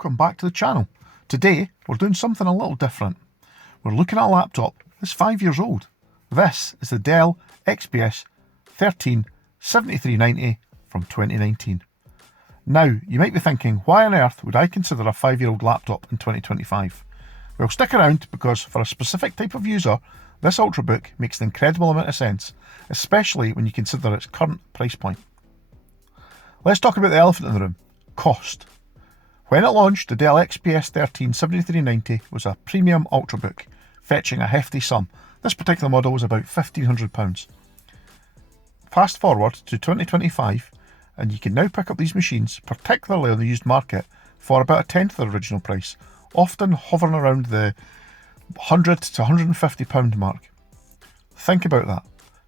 welcome back to the channel. Today we're doing something a little different. We're looking at a laptop that's 5 years old. This is the Dell XPS 13-7390 from 2019. Now, you might be thinking, why on earth would I consider a 5-year-old laptop in 2025? Well, stick around, because for a specific type of user, this ultrabook makes an incredible amount of sense, especially when you consider its current price point. Let's talk about the elephant in the room: cost. When it launched, the Dell XPS 13-7390 was a premium ultrabook, fetching a hefty sum. This particular model was about £1,500. Fast forward to 2025, and you can now pick up these machines, particularly on the used market, for about a tenth of the original price, often hovering around the £100 to £150 mark. Think about that.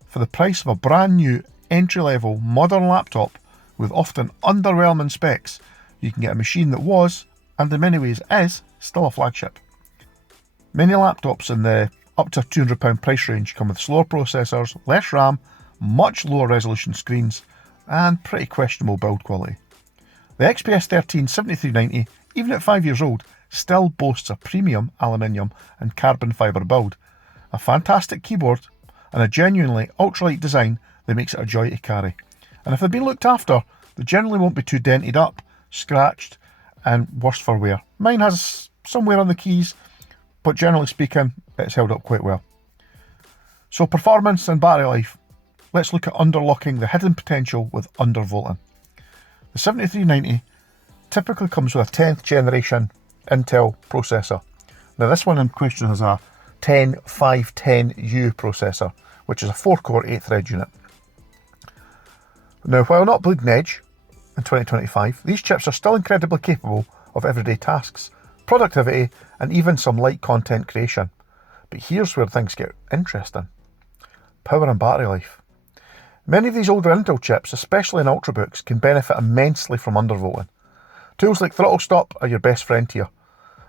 For the price of a brand new, entry-level, modern laptop with often underwhelming specs, you can get a machine that was, and in many ways is, still a flagship. Many laptops in the up to £200 price range come with slower processors, less RAM, much lower resolution screens, and pretty questionable build quality. The XPS 13-7390, even at 5 years old, still boasts a premium aluminium and carbon fibre build, a fantastic keyboard, and a genuinely ultralight design that makes it a joy to carry. And if they've been looked after, they generally won't be too dented up, scratched, and worse for wear. Mine has some wear on the keys, but generally speaking, it's held up quite well. So performance and battery life. Let's look at underlocking the hidden potential with undervolting. The 7390 typically comes with a 10th generation Intel processor. Now this one in question has a 10510U processor, which is a 4-core 8-thread unit. Now, while not bleeding edge in 2025, these chips are still incredibly capable of everyday tasks, productivity, and even some light content creation. But here's where things get interesting: power and battery life. Many of these older Intel chips, especially in ultrabooks, can benefit immensely from undervolting. Tools like throttle stop are your best friend here.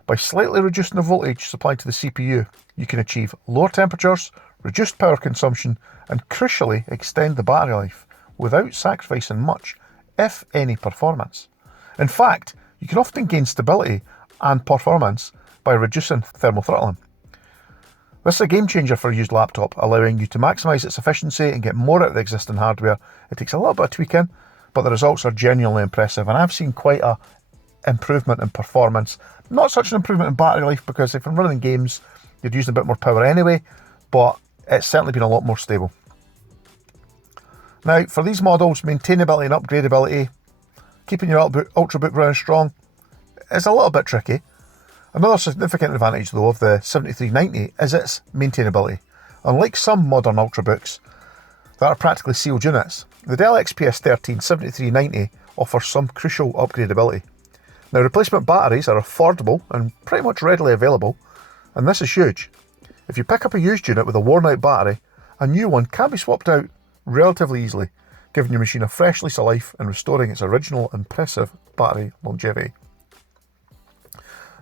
By slightly reducing the voltage supplied to the CPU, you can achieve lower temperatures, reduced power consumption, and crucially extend the battery life without sacrificing much, if any, performance. In fact, you can often gain stability and performance by reducing thermal throttling. This is a game changer for a used laptop, allowing you to maximise its efficiency and get more out of the existing hardware. It takes a little bit of tweaking, but the results are genuinely impressive, and I've seen quite a improvement in performance. Not such an improvement in battery life, because if I'm running games, you're using a bit more power anyway, but it's certainly been a lot more stable. Now, for these models, maintainability and upgradability, keeping your ultrabook running strong, is a little bit tricky. Another significant advantage, though, of the 7390 is its maintainability. Unlike some modern ultrabooks that are practically sealed units, the Dell XPS 13-7390 offers some crucial upgradability. Now, replacement batteries are affordable and pretty much readily available, and this is huge. If you pick up a used unit with a worn-out battery, a new one can be swapped out relatively easily, giving your machine a fresh lease of life and restoring its original impressive battery longevity.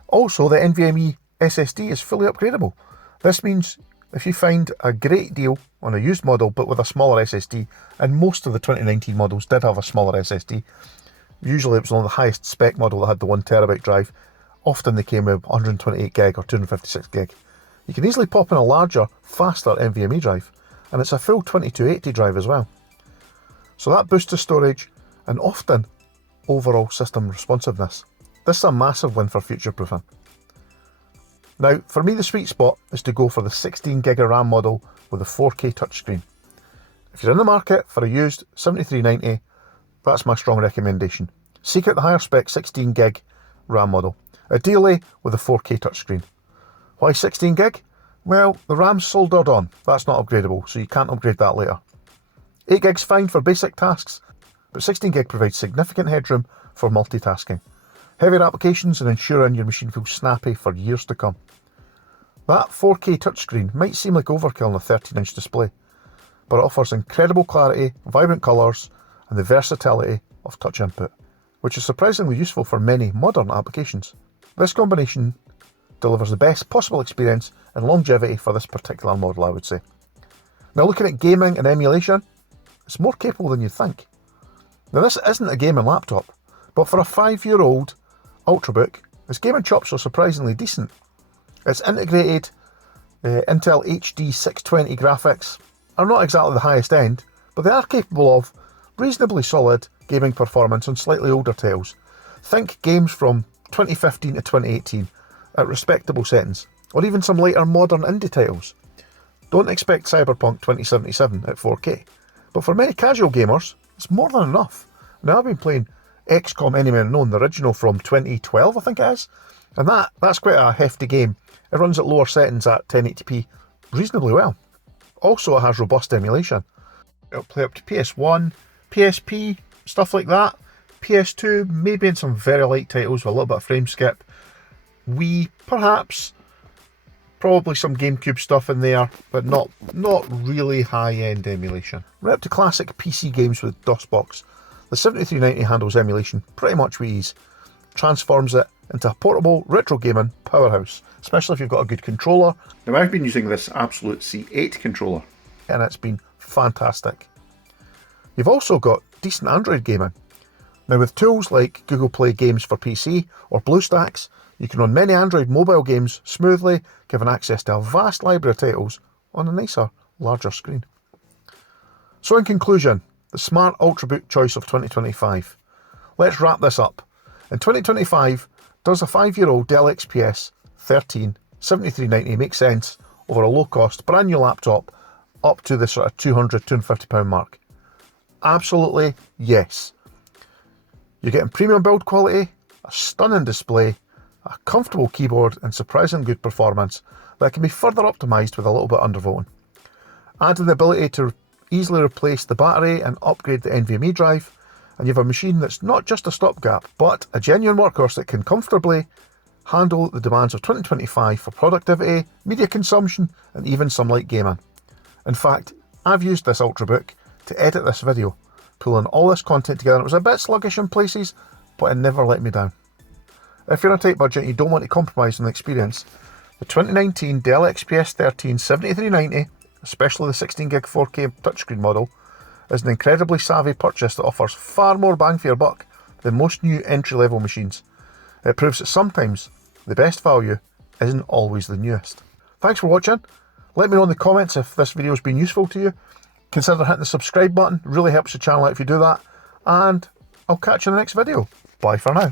Also, the NVMe SSD is fully upgradable. This means if you find a great deal on a used model but with a smaller SSD, and most of the 2019 models did have a smaller SSD, usually it was only the highest spec model that had the 1TB drive, often they came with 128 gig or 256 gig. You can easily pop in a larger, faster NVMe drive, and it's a full 2280 drive as well. So that boosts the storage and often overall system responsiveness. This is a massive win for future-proofing. Now, for me, the sweet spot is to go for the 16 gig of RAM model with a 4K touchscreen. If you're in the market for a used 7390, that's my strong recommendation. Seek out the higher spec 16 gig RAM model, ideally with a 4K touchscreen. Why 16 gig? Well, the RAM's soldered on, that's not upgradable, so you can't upgrade that later. 8 gig's fine for basic tasks, but 16 gig provides significant headroom for multitasking, heavier applications, and ensuring your machine feels snappy for years to come. That 4K touchscreen might seem like overkill on a 13-inch display, but it offers incredible clarity, vibrant colours, and the versatility of touch input, which is surprisingly useful for many modern applications. This combination delivers the best possible experience and longevity for this particular model, I would say. Now, looking at gaming and emulation, it's more capable than you'd think. Now, this isn't a gaming laptop, but for a 5-year-old ultrabook, its gaming chops are surprisingly decent. Its integrated Intel HD 620 graphics are not exactly the highest end, but they are capable of reasonably solid gaming performance on slightly older titles. Think games from 2015 to 2018 at respectable settings, or even some later modern indie titles. Don't expect Cyberpunk 2077 at 4K, but for many casual gamers, it's more than enough. Now, I've been playing Xcom Enemy Unknown, the original from 2012, I think it is, and that's quite a hefty game. It runs at lower settings at 1080p reasonably well. Also, it has robust emulation. It'll play up to PS1, PSP, stuff like that. PS2, maybe in some very light titles with a little bit of frame skip. Wii, perhaps. Probably some GameCube stuff in there, but not really high-end emulation. Right up to classic PC games with DOSBox. The 7390 handles emulation pretty much with ease. Transforms it into a portable retro gaming powerhouse, especially if you've got a good controller. Now, I've been using this Absolute C8 controller, and it's been fantastic. You've also got decent Android gaming. Now, with tools like Google Play Games for PC or BlueStacks, you can run many Android mobile games smoothly, giving access to a vast library of titles on a nicer, larger screen. So in conclusion, the smart ultrabook choice of 2025. Let's wrap this up. In 2025, does a 5-year-old Dell XPS 13 7390 make sense over a low-cost brand new laptop up to the sort of £200, £250 mark? Absolutely yes. You're getting premium build quality, a stunning display, a comfortable keyboard and surprisingly good performance that can be further optimised with a little bit of undervolting. Adding the ability to easily replace the battery and upgrade the NVMe drive, and you have a machine that's not just a stopgap, but a genuine workhorse that can comfortably handle the demands of 2025 for productivity, media consumption, and even some light gaming. In fact, I've used this ultrabook to edit this video, pulling all this content together. It was a bit sluggish in places, but it never let me down. If you're on a tight budget and you don't want to compromise on the experience, the 2019 Dell XPS 13 7390, especially the 16GB 4K touchscreen model, is an incredibly savvy purchase that offers far more bang for your buck than most new entry-level machines. It proves that sometimes the best value isn't always the newest. Thanks for watching. Let me know in the comments if this video has been useful to you. Consider hitting the subscribe button, it really helps the channel out if you do that. And I'll catch you in the next video. Bye for now.